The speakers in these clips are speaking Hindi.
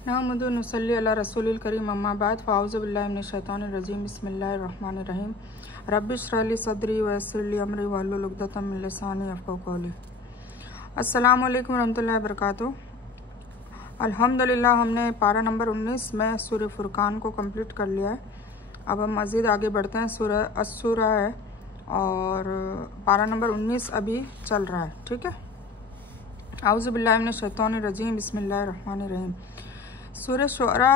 नहमदु नसल्ली अला रसूलिल करीम अम्मा बाद फ़ाऊज़ु बिल्लाहि मिनश शैतानिर रजीम बिस्मिल्लाहिर रहमानिर रहीम रब्बि इश्रह ली सदरी व यस्सिर ली अमरी वहलुल उक़दतम मिन लिसानी यफ़क़हू क़ौली। अस्सलामु अलैकुम रहमतुल्लाहि व बरकातुहू। अल्हम्दुलिल्लाह हमने पारा नंबर 19 में सूरह फुरकान को कंप्लीट कर लिया है। अब हम मज़ीद आगे बढ़ते हैं। सूरह अस्सूरा है और पारा नंबर 19 अभी चल रहा है। ठीक है। आऊज़ु बिल्लाहि मिनश शैतानिर रजीम बिस्मिल्लाहिर रहमानिर रहीम। सूरह शुअरा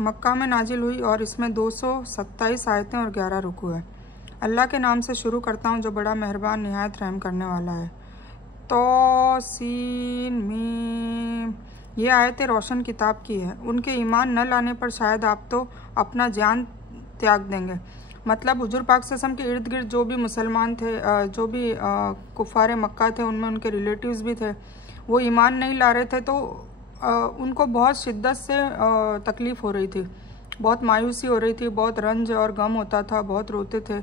मक्का में नाजिल हुई और इसमें 227 आयतें और 11 रुकू है। अल्लाह के नाम से शुरू करता हूँ जो बड़ा मेहरबान निहायत रहम करने वाला है। तो सीन मीम, ये आयतें रोशन किताब की है। उनके ईमान न लाने पर शायद आप तो अपना जान त्याग देंगे। मतलब हुजूर पाक सल्लल्लाहु अलैहि वसल्लम के इर्द गिर्द जो भी मुसलमान थे, जो भी कुफार मक्का थे, उनमें उनके रिलेटिव्स भी थे, वो ईमान नहीं ला रहे थे तो उनको बहुत शिद्दत से तकलीफ़ हो रही थी, बहुत मायूसी हो रही थी, बहुत रंज और गम होता था, बहुत रोते थे।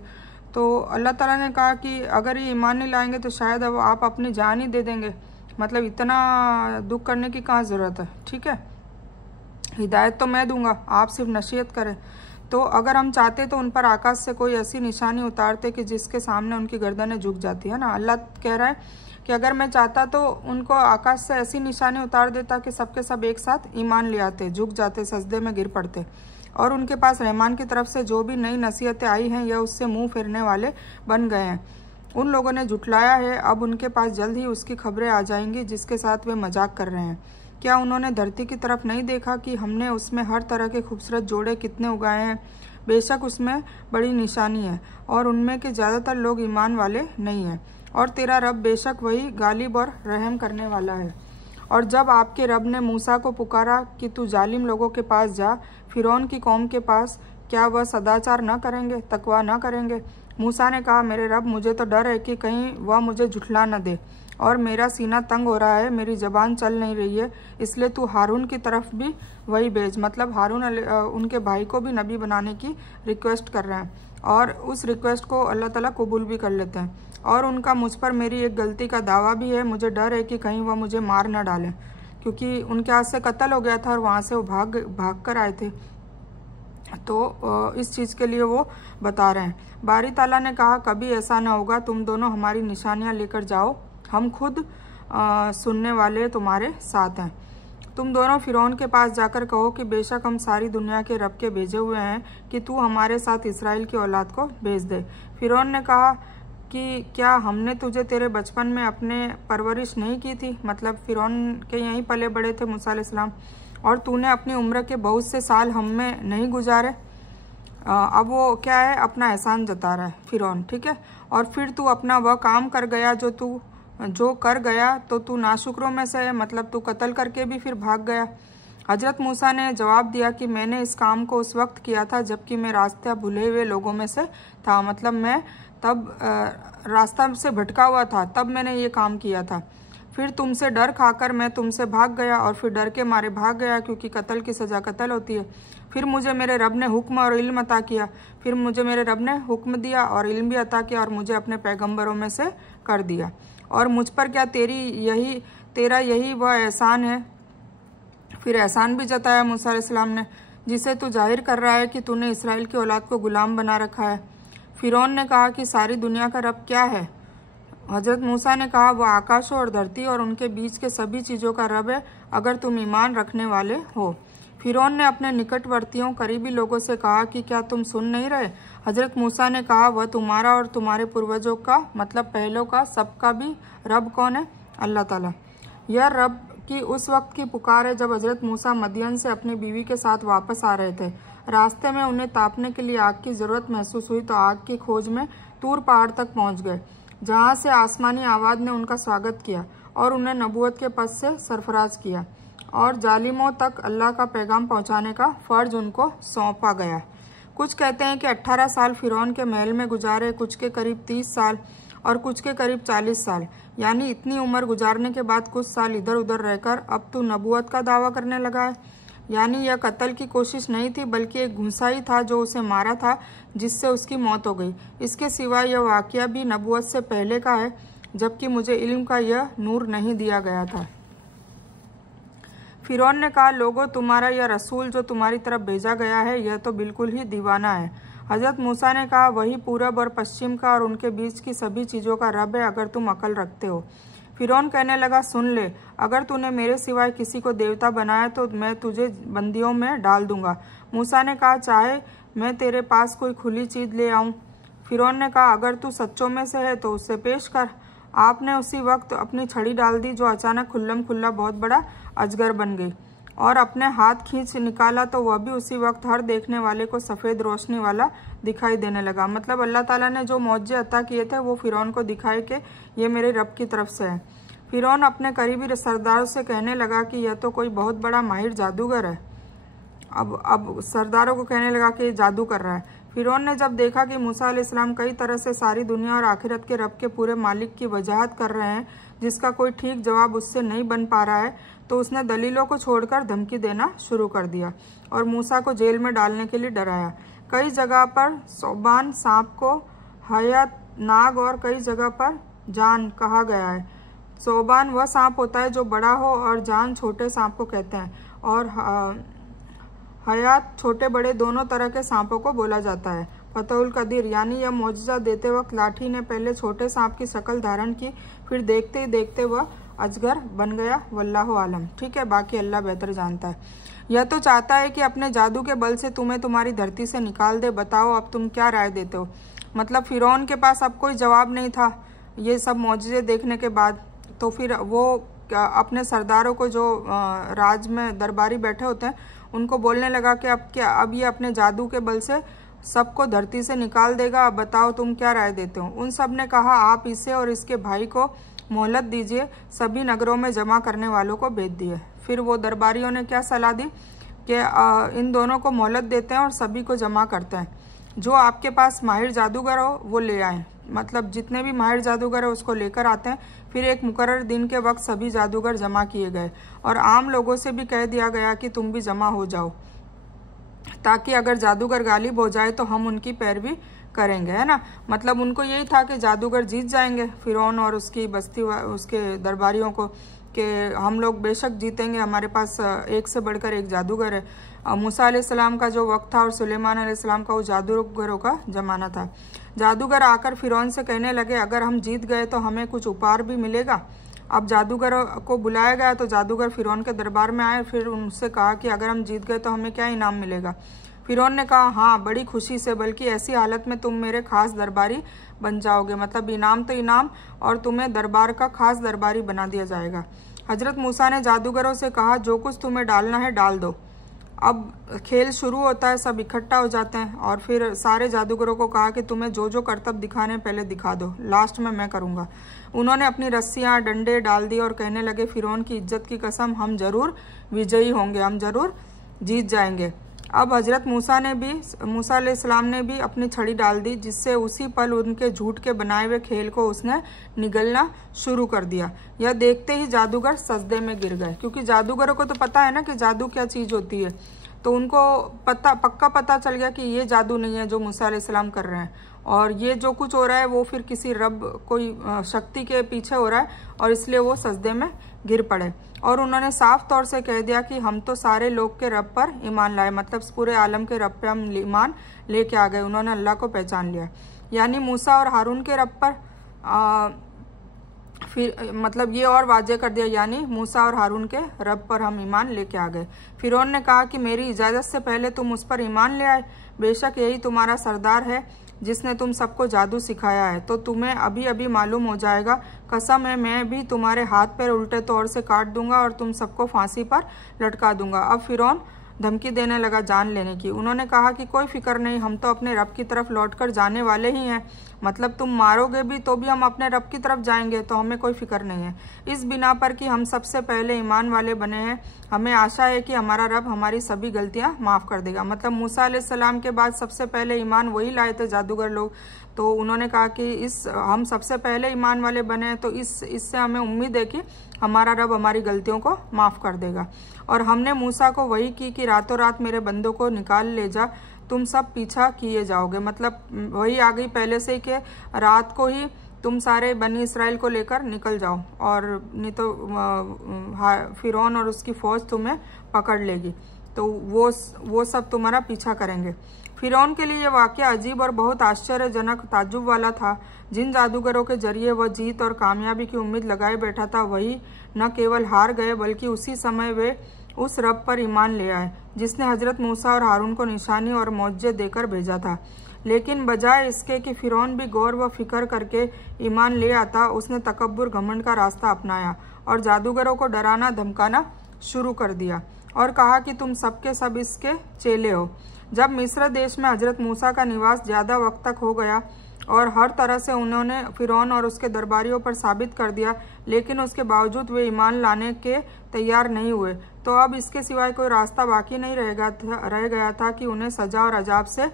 तो अल्लाह ताला ने कहा कि अगर ये ईमान नहीं लाएंगे तो शायद अब आप अपनी जान ही दे देंगे। मतलब इतना दुख करने की कहाँ ज़रूरत है। ठीक है। हिदायत तो मैं दूंगा, आप सिर्फ नसीहत करें। तो अगर हम चाहते तो उन पर आकाश से कोई ऐसी निशानी उतारते कि जिसके सामने उनकी गर्दनें झुक जाती है ना। अल्लाह कह रहा है कि अगर मैं चाहता तो उनको आकाश से ऐसी निशानी उतार देता कि सबके सब एक साथ ईमान ले आते, झुक जाते, सजदे में गिर पड़ते। और उनके पास रहमान की तरफ से जो भी नई नसीहतें आई हैं यह उससे मुंह फेरने वाले बन गए हैं। उन लोगों ने जुटलाया है, अब उनके पास जल्द ही उसकी खबरें आ जाएंगी जिसके साथ वे मजाक कर रहे हैं। क्या उन्होंने धरती की तरफ नहीं देखा कि हमने उसमें हर तरह के खूबसूरत जोड़े कितने उगाए हैं। बेशक उसमें बड़ी निशानी है और उनमें के ज़्यादातर लोग ईमान वाले नहीं हैं। और तेरा रब बेशक वही गालिब और रहम करने वाला है। और जब आपके रब ने मूसा को पुकारा कि तू जालिम लोगों के पास जा, फिरौन की कौम के पास, क्या वह सदाचार न करेंगे, तकवा न करेंगे? मूसा ने कहा, मेरे रब, मुझे तो डर है कि कहीं वह मुझे झुठला न दे और मेरा सीना तंग हो रहा है, मेरी ज़बान चल नहीं रही है, इसलिए तू हारून की तरफ भी वही भेज। मतलब हारून उनके भाई को भी नबी बनाने की रिक्वेस्ट कर रहे हैं और उस रिक्वेस्ट को अल्लाह ताला कबूल भी कर लेते हैं। और उनका मुझ पर मेरी एक गलती का दावा भी है, मुझे डर है कि कहीं वह मुझे मार न डालें, क्योंकि उनके हाथ से कत्ल हो गया था और वहाँ से वो भाग कर आए थे। तो इस चीज़ के लिए वो बता रहे हैं। बारी ताला ने कहा, कभी ऐसा ना होगा, तुम दोनों हमारी निशानियाँ लेकर जाओ, हम खुद सुनने वाले तुम्हारे साथ हैं। तुम दोनों फिरौन के पास जाकर कहो कि बेशक हम सारी दुनिया के रब के भेजे हुए हैं कि तू हमारे साथ इसराइल की औलाद को भेज दे। फिरौन ने कहा कि क्या हमने तुझे तेरे बचपन में अपने परवरिश नहीं की थी? मतलब फिरौन के यहीं पले बड़े थे मूसा अलैहिस्सलाम, और तूने अपनी उम्र के बहुत से साल हम में नहीं गुजारे। अब वो क्या है, अपना एहसान जता रहा है फिरौन। ठीक है। और फिर तू अपना वह काम कर गया जो कर गया तो तू नाशुक्रों में से है। मतलब तू कत्ल करके भी फिर भाग गया। हजरत मूसा ने जवाब दिया कि मैंने इस काम को उस वक्त किया था जबकि मैं रास्ते भूले हुए लोगों में से था। मतलब मैं तब रास्ता से भटका हुआ था, तब मैंने ये काम किया था। फिर तुमसे डर खाकर मैं तुमसे भाग गया और फिर डर के मारे भाग गया, क्योंकि कत्ल की सज़ा कत्ल होती है। फिर मुझे मेरे रब ने हुक्म और इल्म अता किया, फिर मुझे मेरे रब ने हुक्म दिया और इल्म भी अता किया और मुझे अपने पैगम्बरों में से कर दिया। और मुझ पर क्या तेरा यही वह एहसान है? फिर एहसान भी जताया मूसा अलैहिस्सलाम ने, जिसे तू जाहिर कर रहा है कि तूने इसराइल की औलाद को गुलाम बना रखा है। फिरौन ने कहा कि सारी दुनिया का रब क्या है? हजरत मूसा ने कहा, वह आकाशों और धरती और उनके बीच के सभी चीज़ों का रब है, अगर तुम ईमान रखने वाले हो। फिरौन ने अपने निकटवर्तियों करीबी लोगों से कहा कि क्या तुम सुन नहीं रहे? हजरत मूसा ने कहा, वह तुम्हारा और तुम्हारे पूर्वजों का, मतलब पहलों का, सबका भी रब कौन है? अल्लाह ताला। यह रब की उस वक्त की पुकार है जब हजरत मूसा मदियन से अपनी बीवी के साथ वापस आ रहे थे। रास्ते में उन्हें तापने के लिए आग की ज़रूरत महसूस हुई तो आग की खोज में तूर पहाड़ तक पहुंच गए, जहां से आसमानी आवाज़ ने उनका स्वागत किया और उन्हें नबूवत के पद से सरफराज किया और जालिमों तक अल्लाह का पैगाम पहुंचाने का फ़र्ज उनको सौंपा गया। कुछ कहते हैं कि 18 साल फिरौन के महल में गुजारे, कुछ के करीब 30 साल और कुछ के करीब 40 साल। यानी इतनी उम्र गुजारने के बाद कुछ साल इधर उधर रहकर अब तू नबूवत का दावा करने लगा है। यानी यह कत्ल की कोशिश नहीं थी बल्कि एक घुसा ही था जो उसे मारा था, जिससे उसकी मौत हो गई। इसके सिवा यह वाक़या भी नबूवत से पहले का है, जबकि मुझे इल्म का यह नूर नहीं दिया गया था। फिरौन ने कहा, लोगों, तुम्हारा यह रसूल जो तुम्हारी तरफ भेजा गया है यह तो बिल्कुल ही दीवाना है। हजरत मूसा ने कहा, वही पूरब और पश्चिम का और उनके बीच की सभी चीज़ों का रब है, अगर तुम अकल रखते हो। फिरौन कहने लगा, सुन ले, अगर तूने मेरे सिवाय किसी को देवता बनाया तो मैं तुझे बंदियों में डाल दूंगा। मूसा ने कहा, चाहे मैं तेरे पास कोई खुली चीज़ ले आऊं? फिरौन ने कहा, अगर तू सच्चों में से है तो उससे पेश कर। आपने उसी वक्त अपनी छड़ी डाल दी, जो अचानक खुल्लम खुल्ला बहुत बड़ा अजगर बन गई, और अपने हाथ खींच निकाला तो वह भी उसी वक्त हर देखने वाले को सफ़ेद रोशनी वाला दिखाई देने लगा। मतलब अल्लाह ताला ने जो मौजे अता किए थे वो फिरौन को दिखाए कि ये मेरे रब की तरफ से है। फिरौन अपने करीबी सरदारों से कहने लगा कि यह तो कोई बहुत बड़ा माहिर जादूगर है। अब सरदारों को कहने लगा कि जादू कर रहा है। फिरौन ने जब देखा कि मूसा अलैहिस्सलाम कई तरह से सारी दुनिया और आखिरत के रब के पूरे मालिक की वजाहत कर रहे हैं, जिसका कोई ठीक जवाब उससे नहीं बन पा रहा है, तो उसने दलीलों को छोड़कर धमकी देना शुरू कर दिया और मूसा को जेल में डालने के लिए डराया। कई जगह पर सोबान सांप को हयात नाग और कई जगह पर जान कहा गया है। सोबान वह सांप होता है जो बड़ा हो और जान छोटे सांप को कहते हैं, और हयात छोटे बड़े दोनों तरह के सांपों को बोला जाता है। फतहुल कदीर यानी यह मौजज़ा देते वक्त लाठी ने पहले छोटे सांप की शक्ल धारण की, फिर देखते ही देखते वह अजगर बन गया। वल्लाहु आलम। ठीक है, बाकी अल्लाह बेहतर जानता है। यह तो चाहता है कि अपने जादू के बल से तुम्हें तुम्हारी धरती से निकाल दे। बताओ अब तुम क्या राय देते हो? मतलब फिरौन के पास अब कोई जवाब नहीं था ये सब मौजज़े देखने के बाद, तो फिर वो अपने सरदारों को जो राज में दरबारी बैठे होते हैं उनको बोलने लगा कि अब ये अपने जादू के बल से सबको धरती से निकाल देगा। अब बताओ तुम क्या राय देते हो? उन सब ने कहा, आप इसे और इसके भाई को मोहलत दीजिए। सभी नगरों में जमा करने वालों को भेज दिए। फिर वो दरबारियों ने क्या सलाह दी कि इन दोनों को मोहलत देते हैं और सभी को जमा करते हैं। जो आपके पास माहिर जादूगर हो वो ले आए। मतलब जितने भी माहिर जादूगर है उसको लेकर आते हैं। फिर एक मुकर्रर दिन के वक्त सभी जादूगर जमा किए गए और आम लोगों से भी कह दिया गया कि तुम भी जमा हो जाओ, ताकि अगर जादूगर गालिब हो जाए तो हम उनकी पैरवी करेंगे, है ना। मतलब उनको यही था कि जादूगर जीत जाएंगे फिरौन और उसकी बस्ती उसके दरबारियों को, कि हम लोग बेशक जीतेंगे, हमारे पास एक से बढ़कर एक जादूगर है। मूसा अलैहिस्सलाम का जो वक्त था और सुलेमान अलैहिस्सलाम का वो जादूगरों का ज़माना था। जादूगर आकर फिरौन से कहने लगे, अगर हम जीत गए तो हमें कुछ उपहार भी मिलेगा। अब जादूगर को बुलाया गया तो जादूगर फिरौन के दरबार में आए। फिर उनसे कहा कि अगर हम जीत गए तो हमें क्या इनाम मिलेगा? फिरौन ने कहा, हाँ, बड़ी खुशी से, बल्कि ऐसी हालत में तुम मेरे खास दरबारी बन जाओगे। मतलब इनाम तो इनाम, और तुम्हें दरबार का खास दरबारी बना दिया जाएगा। हजरत मूसा ने जादूगरों से कहा, जो कुछ तुम्हें डालना है डाल दो। अब खेल शुरू होता है, सब इकट्ठा हो जाते हैं और फिर सारे जादूगरों को कहा कि तुम्हें जो जो करतब दिखाने पहले दिखा दो, लास्ट में मैं करूँगा। उन्होंने अपनी रस्सियाँ डंडे डाल दी और कहने लगे, फिरौन की इज्जत की कसम, हम जरूर विजयी होंगे, हम जरूर जीत जाएंगे। अब हजरत मूसा अलैहिस्सलाम ने भी अपनी छड़ी डाल दी, जिससे उसी पल उनके झूठ के बनाए हुए खेल को उसने निगलना शुरू कर दिया। यह देखते ही जादूगर सजदे में गिर गए, क्योंकि जादूगरों को तो पता है ना कि जादू क्या चीज़ होती है। तो उनको पक्का पता चल गया कि ये जादू नहीं है जो मूसा अलैहिस्सलाम कर रहे हैं, और ये जो कुछ हो रहा है वो फिर किसी रब, कोई शक्ति के पीछे हो रहा है, और इसलिए वो सजदे में गिर पड़े। और उन्होंने साफ तौर से कह दिया कि हम तो सारे लोग के रब पर ईमान लाए, मतलब पूरे आलम के रब पे हम ईमान लेके आ गए। उन्होंने अल्लाह को पहचान लिया, यानी मूसा और हारून के रब पर। फिर मतलब ये और वाजे कर दिया, यानी मूसा और हारून के रब पर हम ईमान लेके आ गए। फिरौन ने कहा कि मेरी इजाज़त से पहले तुम उस पर ईमान ले आए। बेशक यही तुम्हारा सरदार है जिसने तुम सबको जादू सिखाया है, तो तुम्हें अभी अभी मालूम हो जाएगा। कसम है, मैं भी तुम्हारे हाथ पैर उल्टे तौर से काट दूंगा और तुम सबको फांसी पर लटका दूंगा। अब फिरौन धमकी देने लगा जान लेने की। उन्होंने कहा कि कोई फिक्र नहीं, हम तो अपने रब की तरफ लौटकर जाने वाले ही हैं। मतलब तुम मारोगे भी तो भी हम अपने रब की तरफ जाएंगे, तो हमें कोई फिक्र नहीं है। इस बिना पर कि हम सबसे पहले ईमान वाले बने हैं, हमें आशा है कि हमारा रब हमारी सभी गलतियां माफ़ कर देगा। मतलब मूसा अलैहिस्सलाम के बाद सबसे पहले ईमान वही लाए थे जादूगर लोग, तो उन्होंने कहा कि हम सबसे पहले ईमान वाले बने हैं, तो इससे हमें उम्मीद है कि हमारा रब हमारी गलतियों को माफ़ कर देगा। और हमने मूसा को वही की कि रातों रात मेरे बंदों को निकाल ले जा, तुम सब पीछा किए जाओगे। मतलब वही आ गई पहले से कि रात को ही तुम सारे बनी इसराइल को लेकर निकल जाओ, और नहीं तो फिरौन और उसकी फ़ौज तुम्हें पकड़ लेगी, तो वो सब तुम्हारा पीछा करेंगे। फिरौन के लिए यह वाक़या अजीब और बहुत आश्चर्यजनक ताज्जुब वाला था। जिन जादूगरों के जरिए वह जीत और कामयाबी की उम्मीद लगाए बैठा था, वही न केवल हार गए बल्कि उसी समय वे उस रब पर ईमान ले आए जिसने हजरत मूसा और हारून को निशानी और मौजे देकर भेजा था। लेकिन बजाय इसके कि फिरौन भी गौर व फिक्र करके ईमान ले आता, उसने तकब्बुर घमंड का रास्ता अपनाया और जादूगरों को डराना धमकाना शुरू कर दिया और कहा कि तुम सबके सब इसके चेले हो। जब मिस्र देश में हजरत मूसा का निवास ज़्यादा वक्त तक हो गया और हर तरह से उन्होंने फिरौन और उसके दरबारियों पर साबित कर दिया, लेकिन उसके बावजूद वे ईमान लाने के तैयार नहीं हुए, तो अब इसके सिवाय कोई रास्ता बाकी नहीं रह गया था कि उन्हें सजा और अजाब से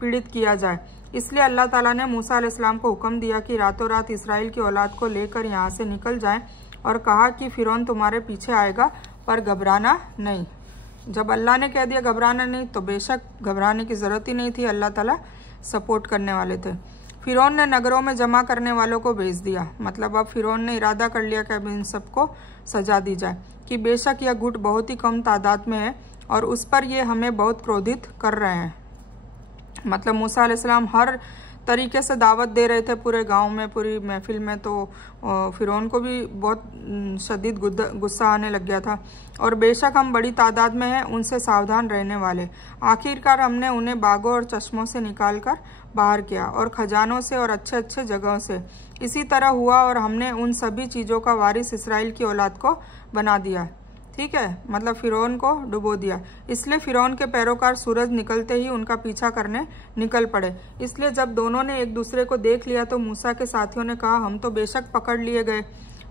पीड़ित किया जाए। इसलिए अल्लाह ताला ने मूसा अलैहिस्सलाम को हुक्म दिया कि रातों रात इसराइल की औलाद को लेकर यहाँ से निकल जाएं और कहा कि फिरौन तुम्हारे पीछे आएगा, पर घबराना नहीं। जब अल्लाह ने कह दिया घबराना नहीं, तो बेशक घबराने की ज़रूरत ही नहीं थी, अल्लाह ताला सपोर्ट करने वाले थे। फिरौन ने नगरों में जमा करने वालों को भेज दिया, मतलब अब फिरौन ने इरादा कर लिया कि अब इन सबको सजा दी जाए कि बेशक यह गुट बहुत ही कम तादाद में है और उस पर ये हमें बहुत क्रोधित कर रहे हैं। मतलब मूसा अलैहिस्सलाम हर तरीके से दावत दे रहे थे पूरे गांव में, पूरी महफिल में, तो फिरौन को भी बहुत शदीद गुस्सा आने लग गया था। और बेशक हम बड़ी तादाद में हैं, उनसे सावधान रहने वाले। आखिरकार हमने उन्हें बागों और चश्मों से निकाल कर बाहर किया और खजानों से और अच्छे अच्छे जगहों से। इसी तरह हुआ और हमने उन सभी चीज़ों का वारिस इसराइल की औलाद को बना दिया। ठीक है, मतलब फिरौन को डुबो दिया। इसलिए फिरौन के पैरोकार सूरज निकलते ही उनका पीछा करने निकल पड़े। इसलिए जब दोनों ने एक दूसरे को देख लिया तो मूसा के साथियों ने कहा हम तो बेशक पकड़ लिए गए।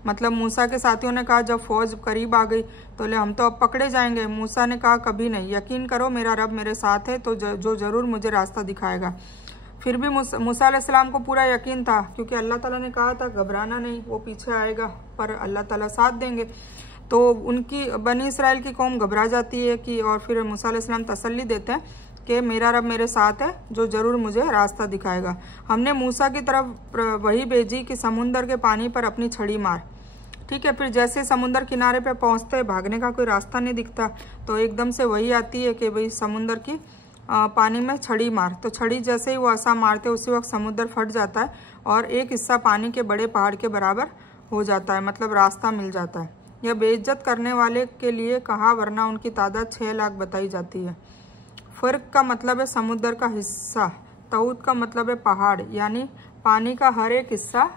मतलब मूसा के साथियों ने कहा जब फौज करीब आ गई तो हम तो अब पकड़े जाएंगे। मूसा ने कहा कभी नहीं, यकीन करो मेरा रब मेरे साथ है तो जो ज़रूर मुझे रास्ता दिखाएगा। फिर भी मूसा अलैहिस्सलाम को पूरा यकीन था, क्योंकि अल्लाह ताला ने कहा था घबराना नहीं, वो पीछे आएगा पर अल्लाह ताला साथ देंगे। तो उनकी बनी इसराइल की कौम घबरा जाती है कि, और फिर मूसा अलैहिस्सलाम तसल्ली देते हैं कि मेरा रब मेरे साथ है जो ज़रूर मुझे रास्ता दिखाएगा। हमने मूसा की तरफ वही भेजी कि समुंदर के पानी पर अपनी छड़ी मार। ठीक है, फिर जैसे समुंदर किनारे पे पहुंचते भागने का कोई रास्ता नहीं दिखता, तो एकदम से वही आती है कि भाई समुंदर की पानी में छड़ी मार। तो छड़ी जैसे ही वो आसा मारते उसी वक्त समुद्र फट जाता है और एक हिस्सा पानी के बड़े पहाड़ के बराबर हो जाता है, मतलब रास्ता मिल जाता है। यह बेइज्जत करने वाले के लिए कहा, वरना उनकी तादाद 6 लाख बताई जाती है। फ़र्क का मतलब है समुद्र का हिस्सा, तऊद का मतलब है पहाड़, यानी पानी का हर एक हिस्सा।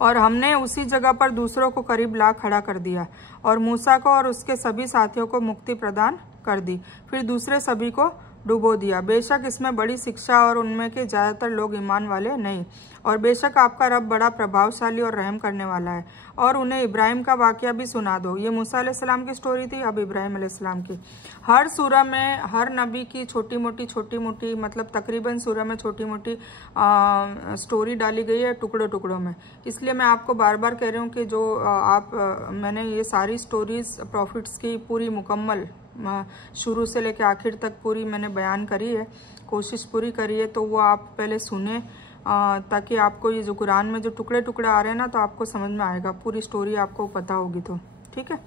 और हमने उसी जगह पर दूसरों को करीब ला खड़ा कर दिया और मूसा को और उसके सभी साथियों को मुक्ति प्रदान कर दी, फिर दूसरे सभी को डुबो दिया। बेशक इसमें बड़ी शिक्षा और उनमें के ज़्यादातर लोग ईमान वाले नहीं। और बेशक आपका रब बड़ा प्रभावशाली और रहम करने वाला है। और उन्हें इब्राहिम का वाक़या भी सुना दो। ये मूसा अलैहिस्सलाम की स्टोरी थी, अब इब्राहिम अलैहिस्सलाम की। हर सूरह में हर नबी की छोटी मोटी मतलब तकरीबन सूरह में छोटी मोटी स्टोरी डाली गई है टुकड़ों टुकड़ों में। इसलिए मैं आपको बार बार कह रही हूँ कि जो मैंने ये सारी स्टोरीज प्रॉफिट्स की पूरी मुकम्मल शुरू से लेकर आखिर तक पूरी मैंने बयान करी है, कोशिश पूरी करी है, तो वो आप पहले सुने ताकि आपको ये जो कुरान में जो टुकड़े टुकड़े आ रहे हैं ना, तो आपको समझ में आएगा, पूरी स्टोरी आपको पता होगी तो ठीक है।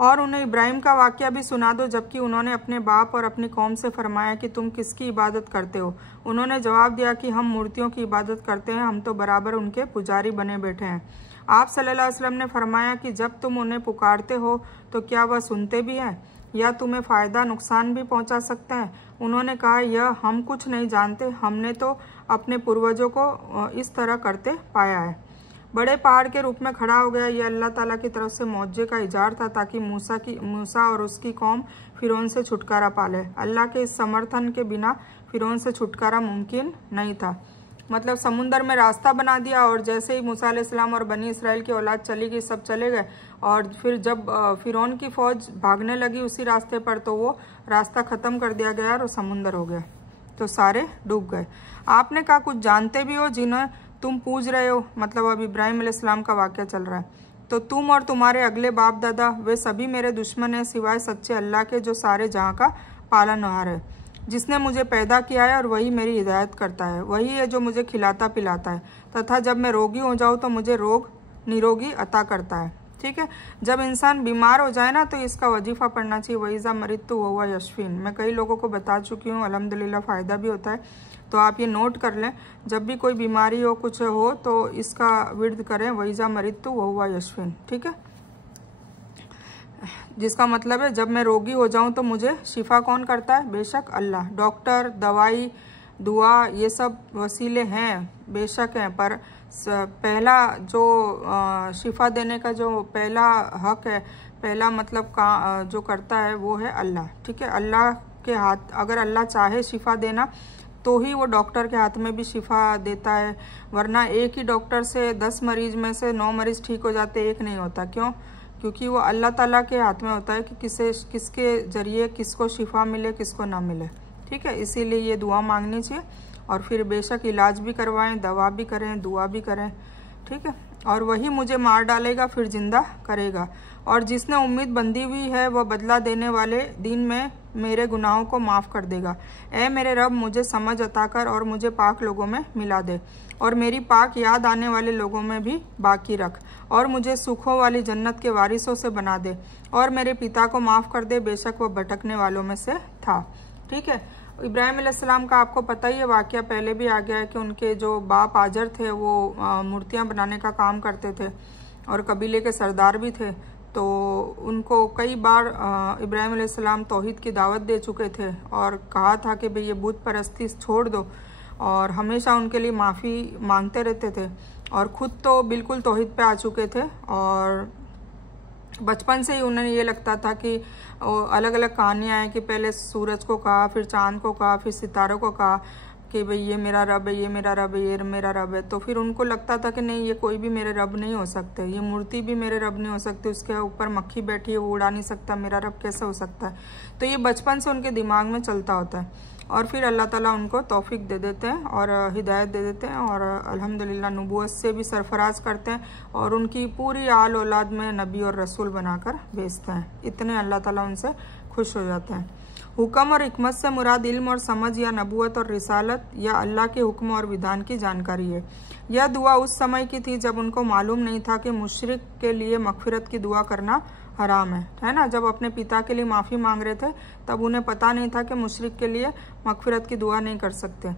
और उन्हें इब्राहिम का वाक़या भी सुना दो, जबकि उन्होंने अपने बाप और अपनी कौम से फरमाया कि तुम किसकी इबादत करते हो। उन्होंने जवाब दिया कि हम मूर्तियों की इबादत करते हैं, हम तो बराबर उनके पुजारी बने बैठे हैं। आप सल्लल्लाहु अलैहि वसल्लम ने फरमाया कि जब तुम उन्हें पुकारते हो तो क्या वह सुनते भी हैं या तुम्हें फ़ायदा नुकसान भी पहुंचा सकते हैं। उन्होंने कहा यह हम कुछ नहीं जानते, हमने तो अपने पूर्वजों को इस तरह करते पाया है। बड़े पहाड़ के रूप में खड़ा हो गया। यह अल्लाह ताला की तरफ से मौजे का इजार था ताकि मूसा और उसकी कौम फिरौन से छुटकारा पाले। अल्लाह के इस समर्थन के बिना फिरौन से छुटकारा मुमकिन नहीं था। मतलब समुंदर में रास्ता बना दिया और जैसे ही मूसा अलैहिस्सलाम और बनी इसराइल की औलाद चली गई, सब चले गए। और फिर जब फिरौन की फ़ौज भागने लगी उसी रास्ते पर, तो वो रास्ता ख़त्म कर दिया गया और समुंदर हो गया, तो सारे डूब गए। आपने कहा कुछ जानते भी हो जिन्हें तुम पूज रहे हो, मतलब अब इब्राहिम अलैहिस्सलाम का वाक़या चल रहा है। तो तुम और तुम्हारे अगले बाप दादा वे सभी मेरे दुश्मन हैं सिवाय सच्चे अल्लाह के जो सारे जहाँ का पालनहार है। जिसने मुझे पैदा किया है और वही मेरी हिदायत करता है, वही है जो मुझे खिलाता पिलाता है तथा जब मैं रोगी हो जाऊँ तो मुझे निरोगी अता करता है। ठीक है, जब इंसान बीमार हो जाए ना तो इसका वजीफ़ा पढ़ना चाहिए, वईज़ा मरिदतु वहुवा यशफीन। मैं कई लोगों को बता चुकी हूँ, अल्हम्दुलिल्लाह फ़ायदा भी होता है, तो आप ये नोट कर लें। जब भी कोई बीमारी हो, कुछ हो, तो इसका विर्द करें, वईज़ा मरिदतु वहुवा यशफीन। ठीक है, जिसका मतलब है जब मैं रोगी हो जाऊं तो मुझे शिफा कौन करता है? बेशक अल्लाह। डॉक्टर, दवाई, दुआ, ये सब वसीले हैं, बेशक हैं, पर पहला जो शिफा देने का जो पहला हक है, पहला मतलब का जो करता है वो है अल्लाह। ठीक है, अल्लाह के हाथ, अगर अल्लाह चाहे शिफा देना तो ही वो डॉक्टर के हाथ में भी शिफा देता है, वरना एक ही डॉक्टर से 10 मरीज में से 9 मरीज ठीक हो जाते, एक नहीं होता। क्यों? क्योंकि वो अल्लाह ताला के हाथ में होता है कि किसके ज़रिए किसको शिफा मिले, किसको ना मिले। ठीक है, इसीलिए ये दुआ मांगनी चाहिए और फिर बेशक इलाज भी करवाएं, दवा भी करें, दुआ भी करें। ठीक है, और वही मुझे मार डालेगा फिर जिंदा करेगा, और जिसने उम्मीद बंधी हुई है वह बदला देने वाले दिन में मेरे गुनाहों को माफ़ कर देगा। ऐ मेरे रब, मुझे समझ अता कर और मुझे पाक लोगों में मिला दे और मेरी पाक याद आने वाले लोगों में भी बाकी रख और मुझे सुखों वाली जन्नत के वारिसों से बना दे और मेरे पिता को माफ़ कर दे, बेशक वह भटकने वालों में से था। ठीक है, इब्राहिम अलैहिस्सलाम का आपको पता ही है, वाक़या पहले भी आ गया है कि उनके जो बाप आजर थे वो मूर्तियाँ बनाने का काम करते थे और कबीले के सरदार भी थे। तो उनको कई बार इब्राहिम अलैहिस्सलाम तौहीद की दावत दे चुके थे और कहा था कि भाई ये बुत परस्ती छोड़ दो, और हमेशा उनके लिए माफ़ी मांगते रहते थे और ख़ुद तो बिल्कुल तौहीद पे आ चुके थे। और बचपन से ही उन्हें ये लगता था कि अलग अलग कहानियाँ हैं कि पहले सूरज को कहा, फिर चाँद को कहा, फिर सितारों को कहा कि भाई ये मेरा रब है, ये मेरा रब है, ये मेरा रब है। तो फिर उनको लगता था कि नहीं, ये कोई भी मेरे रब नहीं हो सकते, ये मूर्ति भी मेरे रब नहीं हो सकती, उसके ऊपर मक्खी बैठी है वो उड़ा नहीं सकता, मेरा रब कैसे हो सकता है। तो ये बचपन से उनके दिमाग में चलता होता है और फिर अल्लाह ताला उनको तौफीक दे देते हैं और हिदायत दे देते हैं और अल्हम्दुलिल्लाह नबूवत से भी सरफराज करते हैं और उनकी पूरी आल औलाद में नबी और रसूल बनाकर भेजते हैं। इतने अल्लाह ताला उनसे खुश हो जाते हैं। हुक्म और हिकमत से मुराद इल्म और समझ या नबूवत और रिसालत या अल्लाह के हुक्म और विधान की जानकारी है। यह दुआ उस समय की थी जब उनको मालूम नहीं था कि मुशरिक के लिए मगफिरत की दुआ करना हराम है ना। जब अपने पिता के लिए माफ़ी मांग रहे थे तब उन्हें पता नहीं था कि मुशरिक के लिए मगफिरत की दुआ नहीं कर सकते।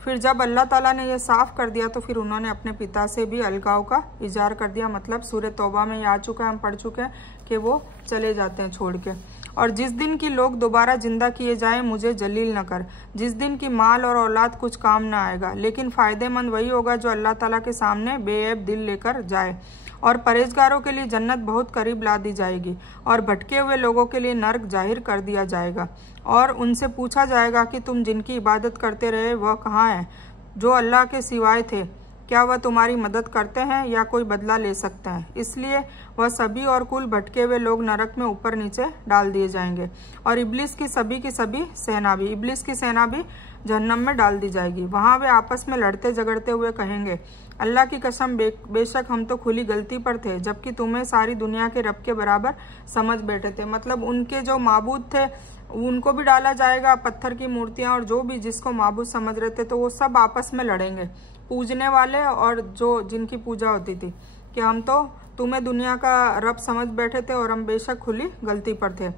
फिर जब अल्लाह ताला ने यह साफ़ कर दिया तो फिर उन्होंने अपने पिता से भी अलगाव का इजहार कर दिया। मतलब सूरह तौबा में आ चुका है, हम पढ़ चुके हैं कि वो चले जाते हैं छोड़ के। और जिस दिन की लोग दोबारा जिंदा किए जाएं मुझे जलील न कर, जिस दिन की माल और औलाद कुछ काम न आएगा, लेकिन फ़ायदेमंद वही होगा जो अल्लाह ताला के सामने बेऐब दिल लेकर जाए। और परहेजगारों के लिए जन्नत बहुत करीब ला दी जाएगी और भटके हुए लोगों के लिए नर्क जाहिर कर दिया जाएगा और उनसे पूछा जाएगा कि तुम जिनकी इबादत करते रहे वह कहाँ हैं, जो अल्लाह के सिवाय थे, क्या वह तुम्हारी मदद करते हैं या कोई बदला ले सकते हैं। इसलिए वह सभी और कुल भटके हुए लोग नरक में ऊपर नीचे डाल दिए जाएंगे और इब्लिस की सभी सेना भी, इब्लिस की सेना भी जहन्नम में डाल दी जाएगी। वहाँ वे आपस में लड़ते झगड़ते हुए कहेंगे, अल्लाह की कसम बेशक हम तो खुली गलती पर थे, जबकि तुम्हें सारी दुनिया के रब के बराबर समझ बैठे थे। मतलब उनके जो माबूद थे उनको भी डाला जाएगा, पत्थर की मूर्तियाँ और जो भी जिसको माबूद समझ रहे थे, तो वो सब आपस में लड़ेंगे, पूजने वाले और जो जिनकी पूजा होती थी, कि हम तो तुम्हें दुनिया का रब समझ बैठे थे और हम बेशक खुली गलती पर थे।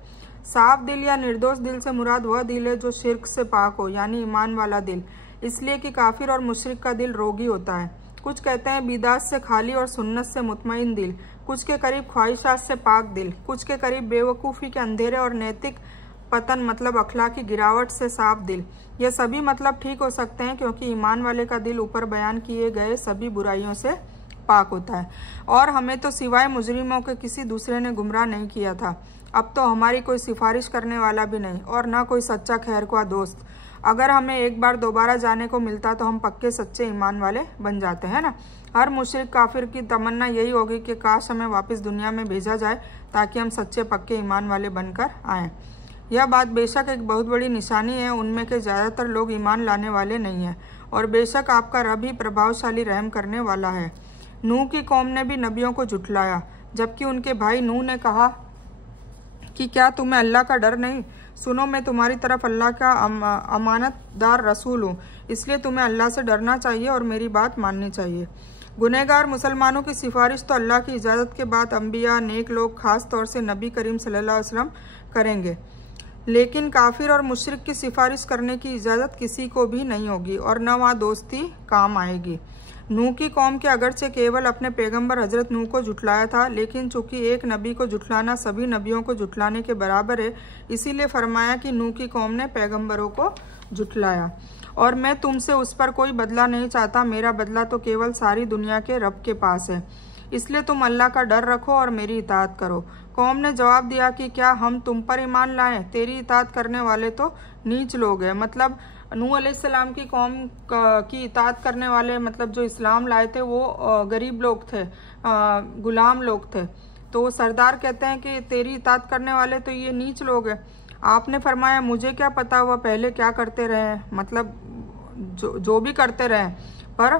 साफ दिल या निर्दोष दिल से मुराद वह दिल है जो शिर्क से पाक हो, यानी ईमान वाला दिल, इसलिए कि काफिर और मुशरिक का दिल रोगी होता है। कुछ कहते हैं बिदात से खाली और सुन्नत से मुतमईन दिल, कुछ के करीब ख्वाहिशात से पाक दिल, कुछ के करीब बेवकूफ़ी के अंधेरे और नैतिक पतन मतलब अखलाकी गिरावट से साफ दिल। यह सभी मतलब ठीक हो सकते हैं क्योंकि ईमान वाले का दिल ऊपर बयान किए गए सभी बुराइयों से पाक होता है और हमें तो सिवाय मुजरिमों के किसी दूसरे ने गुमराह नहीं किया था। अब तो हमारी कोई सिफारिश करने वाला भी नहीं और ना कोई सच्चा खैरख्वाह दोस्त। अगर हमें एक बार दोबारा जाने को मिलता तो हम पक्के सच्चे ईमान वाले बन जाते हैं ना। हर मुशरिक काफिर की तमन्ना यही होगी कि काश हमें वापस दुनिया में भेजा जाए ताकि हम सच्चे पक्के ईमान वाले बनकर आएँ। यह बात बेशक एक बहुत बड़ी निशानी है, उनमें के ज़्यादातर लोग ईमान लाने वाले नहीं हैं और बेशक आपका रब ही प्रभावशाली रहम करने वाला है। नूह की कौम ने भी नबियों को झुठलाया, जबकि उनके भाई नूह ने कहा कि क्या तुम्हें अल्लाह का डर नहीं, सुनो, मैं तुम्हारी तरफ अल्लाह का अमानतदार रसूल हूँ, इसलिए तुम्हें अल्लाह से डरना चाहिए और मेरी बात माननी चाहिए। गुनहगार मुसलमानों की सिफारिश तो अल्लाह की इजाज़त के बाद अम्बिया, नेक लोग, ख़ास तौर से नबी करीम सल्लल्लाहु अलैहि वसल्लम करेंगे, लेकिन काफिर और मुशरिक की सिफारिश करने की इजाज़त किसी को भी नहीं होगी और न वहाँ दोस्ती काम आएगी। नूह की कौम के अगरचे केवल अपने पैगंबर हजरत नूह को जुटलाया था, लेकिन चूंकि एक नबी को जुटलाना सभी नबियों को जुटलाने के बराबर है, इसीलिए फरमाया कि नूह की कौम ने पैगंबरों को जुटलाया। और मैं तुमसे उस पर कोई बदला नहीं चाहता, मेरा बदला तो केवल सारी दुनिया के रब के पास है, इसलिए तुम अल्लाह का डर रखो और मेरी इताअत करो। कौम ने जवाब दिया कि क्या हम तुम पर ईमान लाएं? तेरी इताअत करने वाले तो नीच लोग हैं। मतलब नूह अलैहिस्सलाम की कौम की इताअत करने वाले, मतलब जो इस्लाम लाए थे, वो गरीब लोग थे, गुलाम लोग थे। तो सरदार कहते हैं कि तेरी इताअत करने वाले तो ये नीच लोग हैं। आपने फरमाया मुझे क्या पता वह पहले क्या करते रहे, मतलब जो भी करते रहे, पर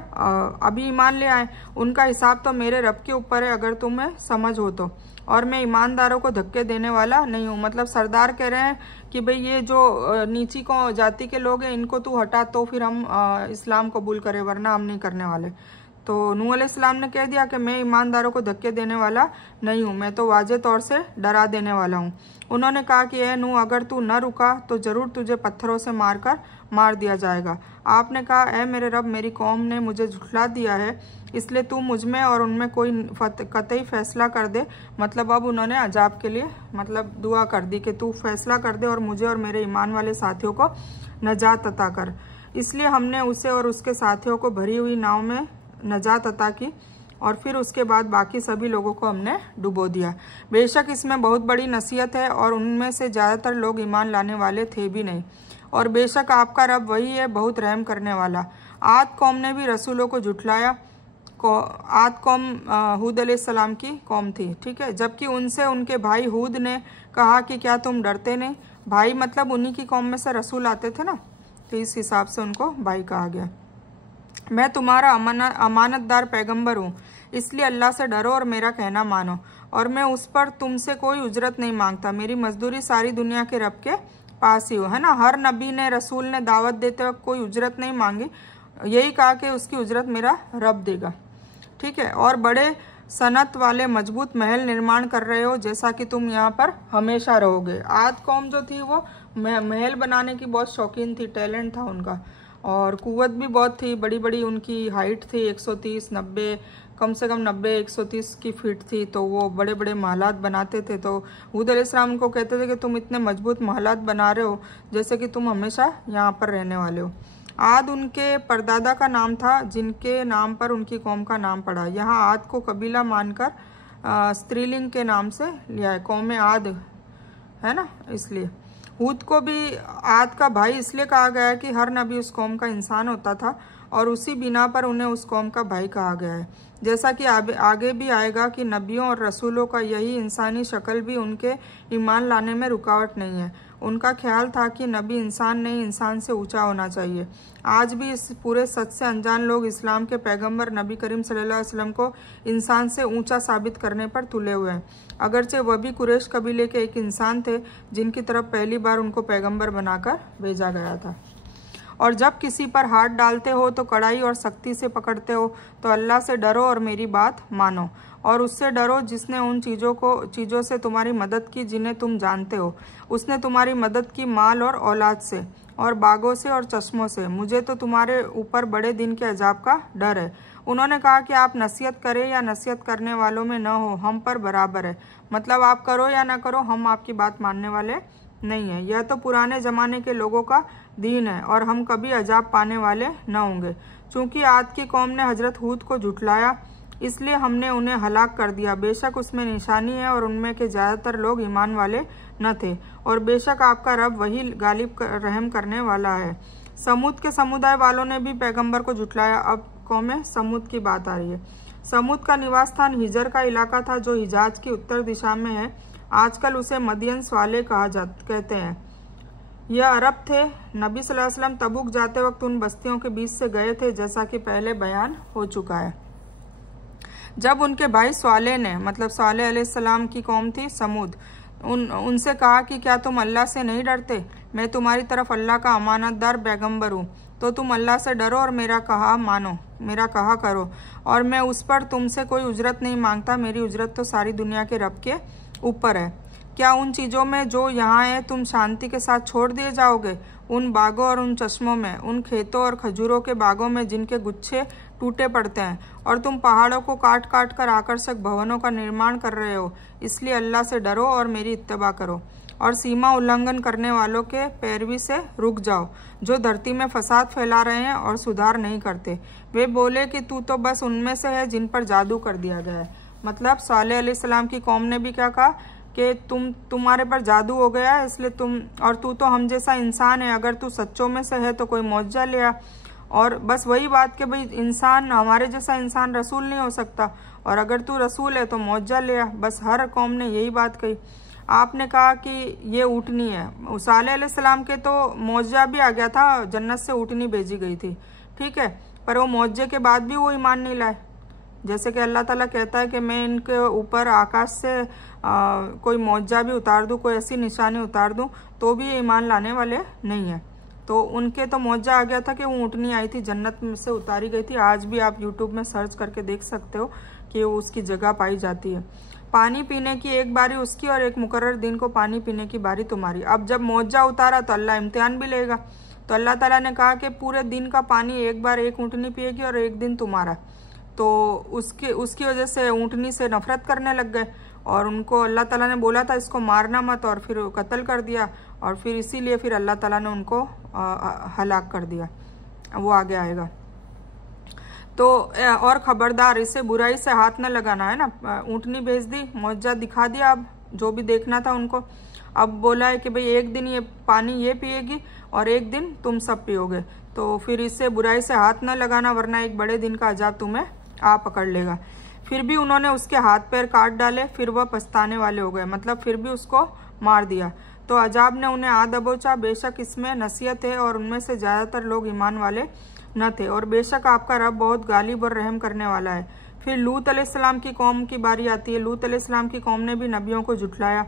अभी ईमान ले आए, उनका हिसाब तो मेरे रब के ऊपर है, अगर तुम्हें समझ हो तो। और मैं ईमानदारों को धक्के देने वाला नहीं हूँ। मतलब सरदार कह रहे हैं कि भाई ये जो नीची को जाति के लोग हैं, इनको तू हटा तो फिर हम इस्लाम कबूल करें, वरना हम नहीं करने वाले। तो नूह अलैहिस्सलाम ने कह दिया कि मैं ईमानदारों को धक्के देने वाला नहीं हूँ, मैं तो वाजे तौर से डरा देने वाला हूँ। उन्होंने कहा कि ए नूह, अगर तू न रुका तो ज़रूर तुझे पत्थरों से मार दिया जाएगा। आपने कहा, ए मेरे रब, मेरी कौम ने मुझे झुठला दिया है, इसलिए तू मुझमें और उनमें कोई कतई फैसला कर दे। मतलब अब उन्होंने अजाब के लिए मतलब दुआ कर दी कि तू फैसला कर दे और मुझे और मेरे ईमान वाले साथियों को नजात अता कर। इसलिए हमने उसे और उसके साथियों को भरी हुई नाव में नजात अता की और फिर उसके बाद बाकी सभी लोगों को हमने डुबो दिया। बेशक इसमें बहुत बड़ी नसीहत है और उनमें से ज़्यादातर लोग ईमान लाने वाले थे भी नहीं, और बेशक आपका रब वही है, बहुत रहम करने वाला। आद कौम ने भी रसूलों को झुठलाया। आद कौम हूद अलैहिस्सलाम की कौम थी, ठीक है, जबकि उनसे उनके भाई हूद ने कहा कि क्या तुम डरते नहीं? भाई मतलब उन्हीं की कौम में से रसूल आते थे ना, तो इस हिसाब से उनको भाई कहा गया। मैं तुम्हारा अमानतदार पैगंबर हूँ, इसलिए अल्लाह से डरो और मेरा कहना मानो, और मैं उस पर तुमसे कोई उजरत नहीं मांगता। मेरी मजदूरी सारी दुनिया के रब के पास ही हो, है ना। हर नबी ने, रसूल ने दावत देते वक्त कोई उजरत नहीं मांगी, यही कहा कि उसकी उजरत मेरा रब देगा, ठीक है। और बड़े सनत वाले मजबूत महल निर्माण कर रहे हो, जैसा कि तुम यहाँ पर हमेशा रहोगे। आद कौम जो थी वो महल बनाने की बहुत शौकीन थी, टैलेंट था उनका, और कुव्वत भी बहुत थी, बड़ी बड़ी उनकी हाइट थी, 130 90 कम से कम 90 130 की फीट थी। तो वो बड़े बड़े महलात बनाते थे। तो हूद अलैहिस्सलाम को कहते थे कि तुम इतने मजबूत महलात बना रहे हो जैसे कि तुम हमेशा यहाँ पर रहने वाले हो। आद उनके परदादा का नाम था, जिनके नाम पर उनकी कौम का नाम पड़ा। यहाँ आद को कबीला मानकर स्त्रीलिंग के नाम से लिया है, कौम आद है ना, इसलिए। हूद को भी आद का भाई इसलिए कहा गया है कि हर नबी उस कौम का इंसान होता था और उसी बिना पर उन्हें उस कौम का भाई कहा गया है। जैसा कि आगे भी आएगा कि नबियों और रसूलों का यही इंसानी शक्ल भी उनके ईमान लाने में रुकावट नहीं है। उनका ख्याल था कि नबी इंसान नहीं, इंसान से ऊंचा होना चाहिए। आज भी इस पूरे सच से अनजान लोग इस्लाम के पैगंबर नबी करीम सल्लल्लाहु अलैहि वसल्लम को इंसान से ऊंचा साबित करने पर तुले हुए हैं, अगरचे वह भी कुरैश कबीले के एक इंसान थे जिनकी तरफ पहली बार उनको पैगंबर बनाकर भेजा गया था। और जब किसी पर हाथ डालते हो तो कड़ाई और सख्ती से पकड़ते हो, तो अल्लाह से डरो और मेरी बात मानो, और उससे डरो जिसने उन चीज़ों से तुम्हारी मदद की जिन्हें तुम जानते हो। उसने तुम्हारी मदद की माल और औलाद से और बागों से और चश्मों से। मुझे तो तुम्हारे ऊपर बड़े दिन के अजाब का डर है। उन्होंने कहा कि आप नसीहत करें या नसीहत करने वालों में न हो, हम पर बराबर है। मतलब आप करो या ना करो, हम आपकी बात मानने वाले नहीं है। यह तो पुराने ज़माने के लोगों का दीन है और हम कभी अजाब पाने वाले न होंगे। चूँकि आद की कौम ने हजरत हूद को झुठलाया, इसलिए हमने उन्हें हलाक कर दिया। बेशक उसमें निशानी है और उनमें के ज़्यादातर लोग ईमान वाले न थे, और बेशक आपका रब वही गालिब रहम करने वाला है। समूद के समुदाय वालों ने भी पैगंबर को झुठलाया। अब कौम समूद की बात आ रही है। समूद का निवास स्थान हिजर का इलाका था, जो हिजाज की उत्तर दिशा में है। आजकल उसे मदियन स्वाले कहते हैं। यह अरब थे। नबी सल्लल्लाहु अलैहि वसल्लम तबुक जाते वक्त उन बस्तियों के बीच से गए थे, जैसा कि पहले बयान हो चुका है। जब उनके भाई स्वाले ने, मतलब स्वाले अलैहिस्सलाम की कौम थी समूद, उनसे कहा कि क्या तुम अल्लाह से नहीं डरते? मैं तुम्हारी तरफ अल्लाह का अमानतदार पैगंबर हूँ, तो तुम अल्लाह से डरो और मेरा कहा मानो, मेरा कहा करो, और मैं उस पर तुमसे कोई उजरत नहीं मांगता। मेरी उजरत तो सारी दुनिया के रब के ऊपर है। क्या उन चीज़ों में जो यहाँ है तुम शांति के साथ छोड़ दिए जाओगे? उन बागों और उन चश्मों में, उन खेतों और खजूरों के बागों में जिनके गुच्छे टूटे पड़ते हैं, और तुम पहाड़ों को काट काट कर आकर्षक भवनों का निर्माण कर रहे हो। इसलिए अल्लाह से डरो और मेरी इत्तबा करो, और सीमा उल्लंघन करने वालों के पैरवी से रुक जाओ, जो धरती में फसाद फैला रहे हैं और सुधार नहीं करते। वे बोले कि तू तो बस उनमें से है जिन पर जादू कर दिया गया है। मतलब सालेह अलैहिस्सलाम की कौम ने भी क्या कहा कि तुम्हारे पर जादू हो गया है, इसलिए तू तो हम जैसा इंसान है, अगर तू सच्चों में से है तो कोई मौजज़ा ले आ। और बस वही बात कि भाई इंसान, हमारे जैसा इंसान रसूल नहीं हो सकता, और अगर तू रसूल है तो मौजज़ा ले आ। बस हर कौम ने यही बात कही। आपने कहा कि ये ऊँटनी है। सालेह अलैहिस्सलाम के तो मौजज़ा भी आ गया था, जन्नत से ऊँटनी भेजी गई थी, ठीक है, पर वो मौजज़े के बाद भी वो ईमान नहीं लाए। जैसे कि अल्लाह ताला कहता है कि मैं इनके ऊपर आकाश से कोई मौजज़ा भी उतार दूँ, कोई ऐसी निशानी उतार दूँ, तो भी ये ईमान लाने वाले नहीं है। तो उनके तो मौजज़ा आ गया था कि वो ऊँटनी आई थी, जन्नत में से उतारी गई थी। आज भी आप यूट्यूब में सर्च करके देख सकते हो कि उसकी जगह पाई जाती है। पानी पीने की एक बारी उसकी और एक मुकर्रर दिन को पानी पीने की बारी तुम्हारी। अब जब मौजज़ा उतारा तो अल्लाह इम्तिहान भी लेगा। तो अल्लाह ताला ने कहा कि पूरे दिन का पानी एक बार एक ऊँटनी पिएगी और एक दिन तुम्हारा। तो उसकी वजह से ऊँटनी से नफरत करने लग गए, और उनको अल्लाह ताला ने बोला था इसको मारना मत, और फिर कत्ल कर दिया, और फिर इसीलिए फिर अल्लाह ताला ने उनको हलाक कर दिया। वो आगे आएगा। तो और ख़बरदार, इससे बुराई से हाथ न लगाना, है ना। ऊँटनी भेज दी, मौजज़ा दिखा दिया, अब जो भी देखना था उनको। अब बोला है कि भाई एक दिन ये पानी ये पिएगी और एक दिन तुम सब पियोगे, तो फिर इससे बुराई से हाथ न लगाना, वरना एक बड़े दिन का अजाब तुम्हें आ पकड़ लेगा। फिर भी उन्होंने उसके हाथ पैर काट डाले, फिर वह पछताने वाले हो गए। मतलब फिर भी उसको मार दिया। तो अजाब ने उन्हें आ दबोचा। बेशक इसमें नसीहत है, और उनमें से ज़्यादातर लोग ईमान वाले न थे, और बेशक आपका रब बहुत गालिब और रहम करने वाला है। फिर लूत अलैहिस्सलाम की कौम की बारी आती है। लूत अलैहिस्सलाम की कौम ने भी नबियों को झुठलाया।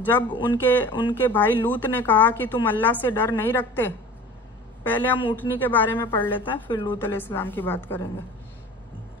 जब उनके भाई लूत ने कहा कि तुम अल्लाह से डर नहीं रखते। पहले हम ऊँटनी के बारे में पढ़ लेते हैं, फिर लूत अलैहिस्सलाम की बात करेंगे।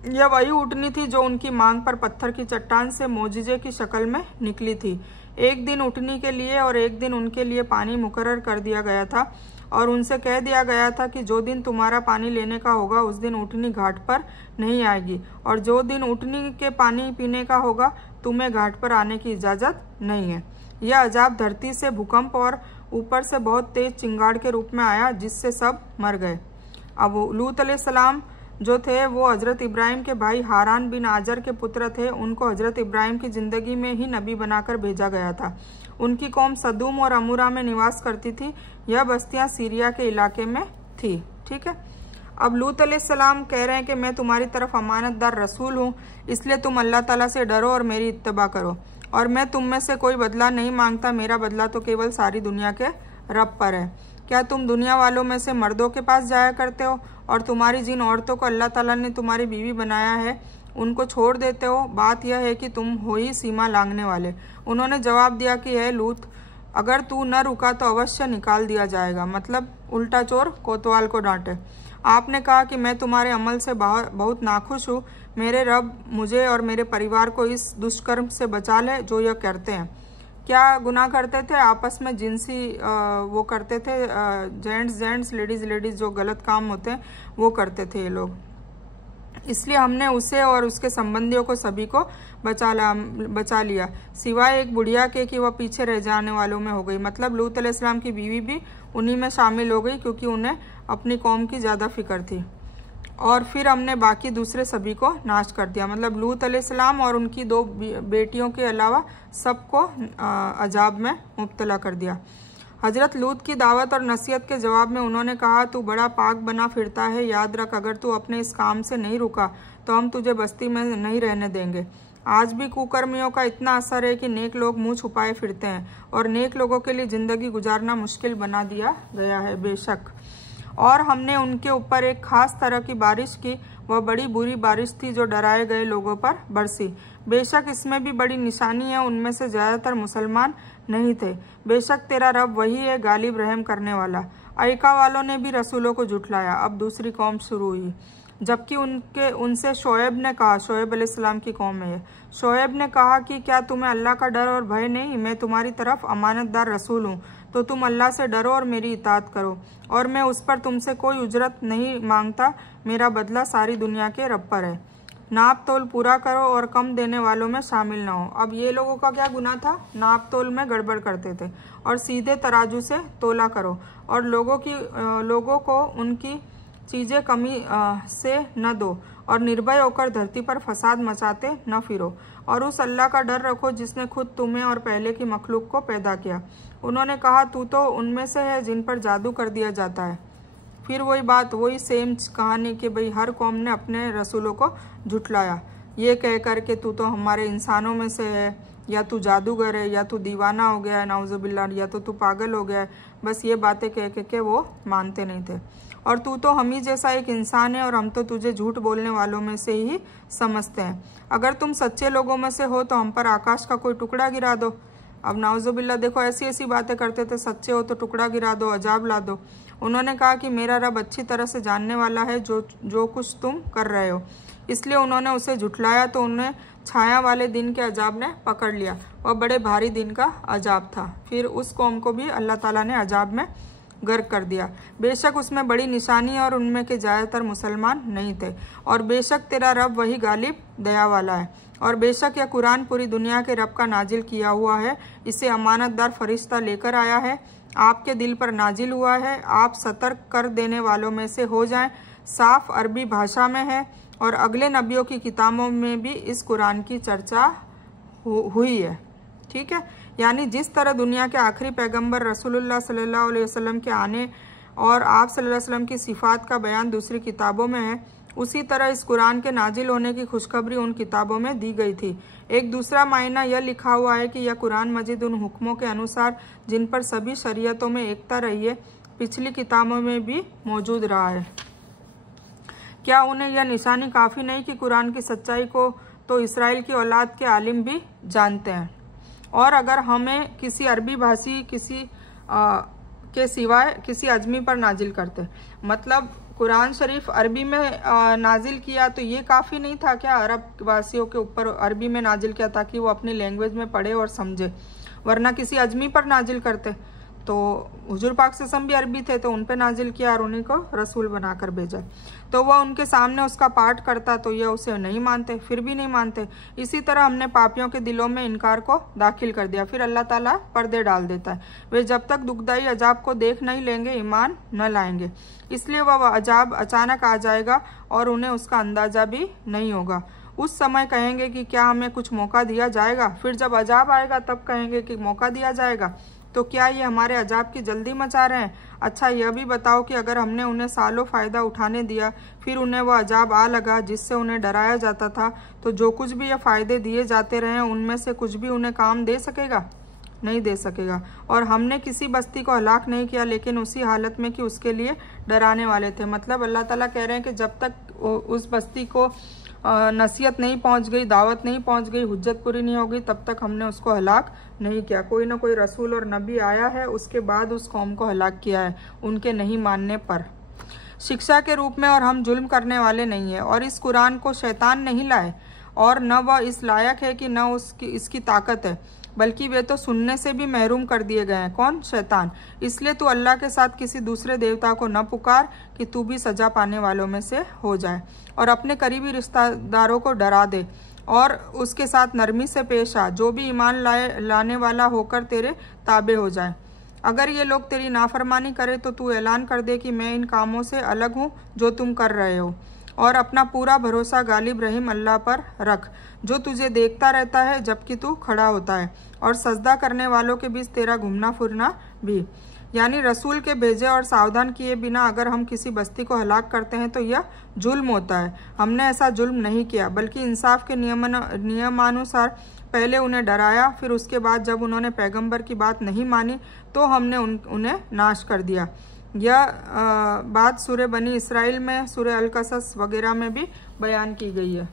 यह वही ऊँटनी थी जो उनकी मांग पर पत्थर की चट्टान से मोजिजे की शक्ल में निकली थी। एक दिन ऊँटनी के लिए और एक दिन उनके लिए पानी मुकर्रर कर दिया गया था, और उनसे कह दिया गया था कि जो दिन तुम्हारा पानी लेने का होगा उस दिन ऊँटनी घाट पर नहीं आएगी, और जो दिन ऊँटनी के पानी पीने का होगा तुम्हें घाट पर आने की इजाज़त नहीं है। यह अजाब धरती से भूकंप और ऊपर से बहुत तेज चिंगाड़ के रूप में आया, जिससे सब मर गए। अब लूत अलैहिस्सलाम जो थे वो हज़रत इब्राहिम के भाई हारान बिन आजर के पुत्र थे। उनको हज़रत इब्राहिम की ज़िंदगी में ही नबी बनाकर भेजा गया था। उनकी कौम सदूम और अमूरा में निवास करती थी। यह बस्तियां सीरिया के इलाके में थी, ठीक है। अब लूत अलैहिस्सलाम कह रहे हैं कि मैं तुम्हारी तरफ अमानतदार रसूल हूँ, इसलिए तुम अल्लाह ताला से डरो और मेरी इत्तबा करो, और मैं तुम में से कोई बदला नहीं मांगता। मेरा बदला तो केवल सारी दुनिया के रब पर है। क्या तुम दुनिया वालों में से मर्दों के पास जाया करते हो, और तुम्हारी जिन औरतों को अल्लाह ताला ने तुम्हारी बीवी बनाया है उनको छोड़ देते हो? बात यह है कि तुम हो ही सीमा लांघने वाले। उन्होंने जवाब दिया कि है लूत, अगर तू न रुका तो अवश्य निकाल दिया जाएगा। मतलब उल्टा चोर कोतवाल को डांटे। आपने कहा कि मैं तुम्हारे अमल से बहुत नाखुश हूँ। मेरे रब मुझे और मेरे परिवार को इस दुष्कर्म से बचा ले जो यह करते हैं। क्या गुनाह करते थे? आपस में जिनसी वो करते थे, जेंट्स लेडीज़ जो गलत काम होते हैं वो करते थे ये लोग। इसलिए हमने उसे और उसके संबंधियों को सभी को बचा लिया, सिवाय एक बुढ़िया के कि वह पीछे रह जाने वालों में हो गई। मतलब लूत अलैहिस्सलाम की बीवी भी उन्हीं में शामिल हो गई, क्योंकि उन्हें अपनी कौम की ज़्यादा फिक्र थी। और फिर हमने बाकी दूसरे सभी को नाश कर दिया। मतलब लूत अलैहिस्सलाम और उनकी 2 बेटियों के अलावा सबको अजाब में मुब्तला कर दिया। हजरत लूत की दावत और नसीहत के जवाब में उन्होंने कहा, तू बड़ा पाक बना फिरता है, याद रख अगर तू अपने इस काम से नहीं रुका तो हम तुझे बस्ती में नहीं रहने देंगे। आज भी कुकर्मियों का इतना असर है कि नेक लोग मुंह छुपाए फिरते हैं, और नेक लोगों के लिए ज़िंदगी गुजारना मुश्किल बना दिया गया है। बेशक और हमने उनके ऊपर एक खास तरह की बारिश की, वह बड़ी बुरी बारिश थी जो डराए गए लोगों पर बरसी। बेशक इसमें भी बड़ी निशानी है, उनमें से ज्यादातर मुसलमान नहीं थे। बेशक तेरा रब वही है गालिब रहम करने वाला। अयका वालों ने भी रसूलों को झुठलाया। अब दूसरी कौम शुरू हुई। जबकि उनसे शोएब ने कहा, शोएब अलैहिस्सलाम की कौम है, शोएब ने कहा कि क्या तुम्हें अल्लाह का डर और भय नहीं? मैं तुम्हारी तरफ अमानतदार रसूल हूँ, तो तुम अल्लाह से डरो और मेरी इताअत करो, और मैं उस पर तुमसे कोई उजरत नहीं मांगता। मेरा बदला सारी दुनिया के रब पर है। नाप तोल पूरा करो और कम देने वालों में शामिल ना हो। अब ये लोगों का क्या गुनाह था? नाप तोल में गड़बड़ करते थे। और सीधे तराजू से तोला करो और लोगों को उनकी चीज़ें कमी से न दो, और निर्भय होकर धरती पर फसाद मचाते न फिरो। और उस अल्लाह का डर रखो जिसने खुद तुम्हें और पहले की मखलूक को पैदा किया। उन्होंने कहा, तू तो उनमें से है जिन पर जादू कर दिया जाता है। फिर वही बात, वही सेम कहानी कि भाई हर कौम ने अपने रसूलों को झुठलाया, ये कह कर के तू तो हमारे इंसानों में से है, या तू जादूगर है, या तू दीवाना हो गया है नाउजुबिल्लाह, या तो तू पागल हो गया है। बस ये बातें कह के वो मानते नहीं थे। और तू तो हम ही जैसा एक इंसान है और हम तो तुझे झूठ बोलने वालों में से ही समझते हैं। अगर तुम सच्चे लोगों में से हो तो हम पर आकाश का कोई टुकड़ा गिरा दो। अब नाउजुबिल्लाह देखो, ऐसी ऐसी बातें करते थे, सच्चे हो तो टुकड़ा गिरा दो, अजाब ला दो। उन्होंने कहा कि मेरा रब अच्छी तरह से जानने वाला है जो कुछ तुम कर रहे हो। इसलिए उन्होंने उसे झुठलाया तो उन्हें छाया वाले दिन के अजाब ने पकड़ लिया। वह बड़े भारी दिन का अजाब था। फिर उस कौम को भी अल्लाह ताला ने अजाब में गर्क कर दिया। बेशक उसमें बड़ी निशानी है और उनमें के ज़्यादातर मुसलमान नहीं थे। और बेशक तेरा रब वही गालिब दया वाला है। और बेशक यह कुरान पूरी दुनिया के रब का नाजिल किया हुआ है। इसे अमानतदार फरिश्ता लेकर आया है, आपके दिल पर नाजिल हुआ है। आप सतर्क कर देने वालों में से हो जाएं। साफ अरबी भाषा में है और अगले नबियों की किताबों में भी इस कुरान की चर्चा हुई है। ठीक है, यानी जिस तरह दुनिया के आखिरी पैगंबर रसूलुल्लाह सल्लल्लाहु अलैहि वसल्लम के आने और आप सल्लल्लाहु अलैहि वसल्लम की सिफात का बयान दूसरी किताबों में है, उसी तरह इस कुरान के नाजिल होने की खुशखबरी उन किताबों में दी गई थी। एक दूसरा मायना यह लिखा हुआ है कि यह कुरान मजीद उन हुक्मों के अनुसार जिन पर सभी शरीयतों में एकता रही है, पिछली किताबों में भी मौजूद रहा है। क्या उन्हें यह निशानी काफ़ी नहीं कि कुरान की सच्चाई को तो इसराइल की औलाद के आलिम भी जानते हैं? और अगर हमें किसी अरबी भाषी के सिवाय किसी अजमी पर नाजिल करते, मतलब कुरान शरीफ अरबी में नाजिल किया, तो ये काफ़ी नहीं था क्या अरब वासियों के ऊपर अरबी में नाजिल किया ताकि वो अपनी लैंग्वेज में पढ़े और समझे? वरना किसी अजमी पर नाजिल करते तो हुजूर पाक सल्लल्लाहु अलैहि वसल्लम भी अरबी थे तो उन पे नाजिल किया और उन्हीं को रसूल बनाकर भेजा। तो वह उनके सामने उसका पाठ करता तो यह उसे नहीं मानते, फिर भी नहीं मानते। इसी तरह हमने पापियों के दिलों में इनकार को दाखिल कर दिया, फिर अल्लाह ताला पर्दे डाल देता है। वे जब तक दुखदाई अजाब को देख नहीं लेंगे ईमान न लाएंगे। इसलिए वह अजाब अचानक आ जाएगा और उन्हें उसका अंदाजा भी नहीं होगा। उस समय कहेंगे कि क्या हमें कुछ मौका दिया जाएगा? फिर जब अजाब आएगा तब कहेंगे कि मौका दिया जाएगा। तो क्या ये हमारे अजाब की जल्दी मचा रहे हैं? अच्छा यह भी बताओ कि अगर हमने उन्हें सालों फ़ायदा उठाने दिया, फिर उन्हें वह अजाब आ लगा जिससे उन्हें डराया जाता था, तो जो कुछ भी ये फ़ायदे दिए जाते रहे उनमें से कुछ भी उन्हें काम दे सकेगा? नहीं दे सकेगा। और हमने किसी बस्ती को हलाक नहीं किया लेकिन उसी हालत में कि उसके लिए डराने वाले थे। मतलब अल्लाह ताला कह रहे हैं कि जब तक उस बस्ती को नसीहत नहीं पहुंच गई, दावत नहीं पहुंच गई, हुज्जत पूरी नहीं हो गई, तब तक हमने उसको हलाक नहीं किया। कोई ना कोई रसूल और नबी आया है, उसके बाद उस कौम को हलाक किया है उनके नहीं मानने पर शिक्षा के रूप में। और हम जुल्म करने वाले नहीं है। और इस कुरान को शैतान नहीं लाए और न वह इस लायक है कि न इसकी ताकत है, बल्कि वे तो सुनने से भी महरूम कर दिए गए हैं। कौन? शैतान। इसलिए तू अल्लाह के साथ किसी दूसरे देवता को न पुकार कि तू भी सजा पाने वालों में से हो जाए। और अपने करीबी रिश्तेदारों को डरा दे और उसके साथ नरमी से पेश आ, जो भी ईमान लाने वाला होकर तेरे ताबे हो जाए। अगर ये लोग तेरी नाफरमानी करे तो तू ऐलान कर दे कि मैं इन कामों से अलग हूँ जो तुम कर रहे हो, और अपना पूरा भरोसा गालिब रहीम अल्लाह पर रख, जो तुझे देखता रहता है जबकि तू खड़ा होता है, और सजदा करने वालों के बीच तेरा घूमना फिरना भी। यानी रसूल के भेजे और सावधान किए बिना अगर हम किसी बस्ती को हलाक करते हैं तो यह जुल्म होता है। हमने ऐसा जुल्म नहीं किया, बल्कि इंसाफ के नियमानुसार पहले उन्हें डराया, फिर उसके बाद जब उन्होंने पैगंबर की बात नहीं मानी तो हमने उन्हें नाश कर दिया। यह बात सूरह बनी इसराइल में, सूरह अल-कसस वगैरह में भी बयान की गई है।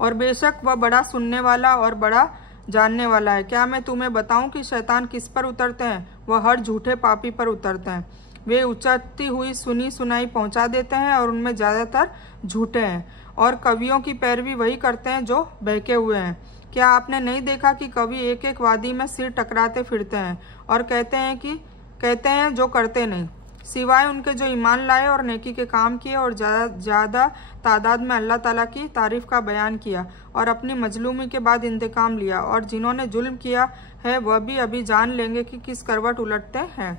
और बेशक वह बड़ा सुनने वाला और बड़ा जानने वाला है। क्या मैं तुम्हें बताऊं कि शैतान किस पर उतरते हैं? वह हर झूठे पापी पर उतरते हैं। वे उचटती हुई सुनी सुनाई पहुंचा देते हैं और उनमें ज़्यादातर झूठे हैं, और कवियों की पैरवी वही करते हैं जो बहके हुए हैं। क्या आपने नहीं देखा कि कवि एक एक वादी में सिर टकराते फिरते हैं और कहते हैं जो करते नहीं, सिवाय उनके जो ईमान लाए और नेकी के काम किए और ज़्यादा तादाद में अल्लाह ताला की तारीफ का बयान किया और अपनी मजलूमी के बाद इंतकाम लिया। और जिन्होंने जुल्म किया है वह भी अभी जान लेंगे कि किस करवट उलटते हैं।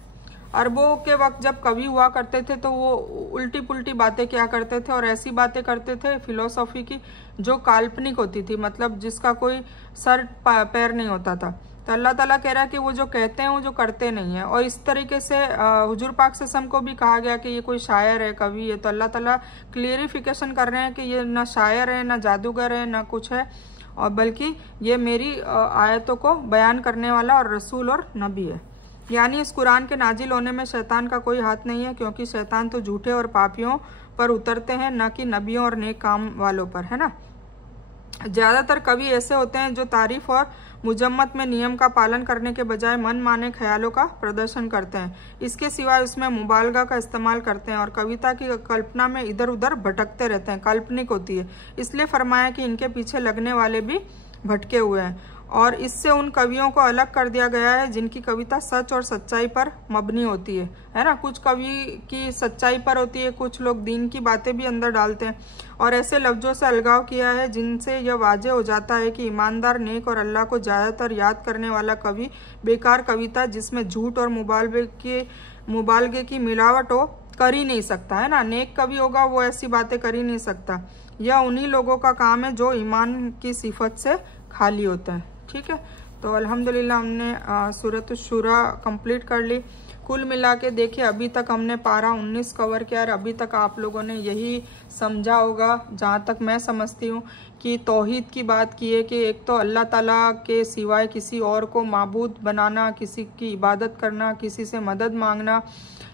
अरबों के वक्त जब कवि हुआ करते थे तो वो उल्टी पुल्टी बातें क्या करते थे और ऐसी बातें करते थे फिलोसॉफी की जो काल्पनिक होती थी, मतलब जिसका कोई सर पैर नहीं होता था। तो अल्लाह ताला कह रहा है कि वो जो कहते हैं वो जो करते नहीं है। और इस तरीके से हुजूर पाक सल्लल्लाहु अलैहि वसल्लम को भी कहा गया कि ये कोई शायर है, कवि है। तो अल्लाह ताला क्लियरिफिकेशन कर रहे हैं कि ये ना शायर है, ना जादूगर है, ना कुछ है, और बल्कि ये मेरी आयतों को बयान करने वाला और रसूल और नबी है। यानी इस कुरान के नाजिल होने में शैतान का कोई हाथ नहीं है, क्योंकि शैतान तो झूठे और पापियों पर उतरते हैं, न कि नबियों और नेक काम वालों पर, है ना। ज़्यादातर कवि ऐसे होते हैं जो तारीफ और मुजम्मत में नियम का पालन करने के बजाय मन माने ख्यालों का प्रदर्शन करते हैं। इसके सिवाय उसमें मुबालगा का इस्तेमाल करते हैं और कविता की कल्पना में इधर उधर भटकते रहते हैं, काल्पनिक होती है। इसलिए फरमाया कि इनके पीछे लगने वाले भी भटके हुए हैं। और इससे उन कवियों को अलग कर दिया गया है जिनकी कविता सच और सच्चाई पर मबनी होती है ना। कुछ कवि की सच्चाई पर होती है, कुछ लोग दीन की बातें भी अंदर डालते हैं, और ऐसे लफ्जों से अलगाव किया है जिनसे यह वाज़ेह हो जाता है कि ईमानदार, नेक और अल्लाह को ज़्यादातर याद करने वाला कवि बेकार कविता जिसमें झूठ और मुबालगे की मिलावट हो कर ही नहीं सकता, है ना। नेक कवि होगा वो ऐसी बातें कर ही नहीं सकता। यह उन्हीं लोगों का काम है जो ईमान की सिफत से खाली होता है। ठीक है, तो अल्हम्दुलिल्लाह हमने सूरत शुरा कंप्लीट कर ली। कुल मिला के देखिए अभी तक हमने पारा 19 कवर किया और अभी तक आप लोगों ने यही समझा होगा, जहाँ तक मैं समझती हूँ, कि तौहीद की बात की है कि एक तो अल्लाह ताला के सिवाय किसी और को माबूद बनाना, किसी की इबादत करना, किसी से मदद मांगना,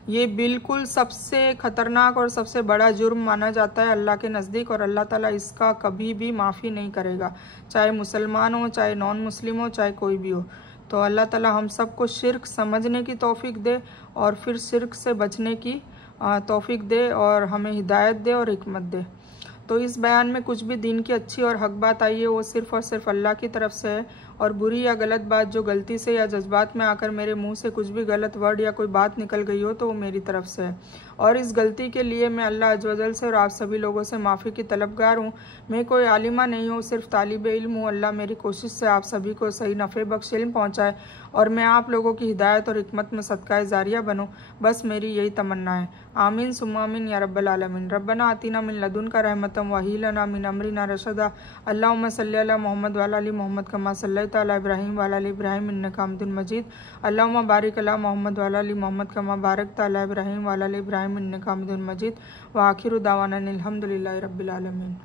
ये बिल्कुल सबसे ख़तरनाक और सबसे बड़ा जुर्म माना जाता है अल्लाह के नज़दीक, और अल्लाह ताला इसका कभी भी माफ़ी नहीं करेगा, चाहे मुसलमान हो, चाहे नॉन मुस्लिम हो, चाहे कोई भी हो। तो अल्लाह ताला हम सबको शिर्क समझने की तौफीक दे और फिर शिर्क से बचने की तौफीक दे और हमें हिदायत दे और हिकमत दे। तो इस बयान में कुछ भी दीन की अच्छी और हक बात आई है वो सिर्फ़ और सिर्फ अल्लाह की तरफ से है, और बुरी या गलत बात जो गलती से या जज्बात में आकर मेरे मुंह से कुछ भी गलत वर्ड या कोई बात निकल गई हो तो वो मेरी तरफ से है, और इस गलती के लिए मैं अल्लाह अज़्ज़ वजल से और आप सभी लोगों से माफ़ी की तलबगार हूँ। मैं कोई आलिमा नहीं हूँ, सिर्फ तालिब इल्म हूँ। अल्लाह मेरी कोशिश से आप सभी को सही नफ़े बख्श इल्म पहुँचाए और मैं आप लोगों की हिदायत और हिकमत में सदका जारिया बनूँ, बस मेरी यही तमन्ना है। आमीन सुम्मा आमीन या रब्बल आलमीन। रब्बना आतिना मिन लदुनका रहमतम व हय्यि लना मिन अमरिना रशदा। अल्लाहुम्मा सल्लि अला मोहम्मद व अला आलि मोहम्मद कमा सल्लैता अला इब्राहीम व अला आलि इब्राहीम इन्नका हमीदुम मजीद। अल्लाहुम्मा बारिक अला मोहम्मद व अला आलि मोहम्मद कमा बारकता अला इब्राहीम व अला आलि इब्राहीम इन्नका हमीदुम मजीद। व आखिरु दावाना अनिल हम्दुलिल्लाहि रब्बिल आलमीन।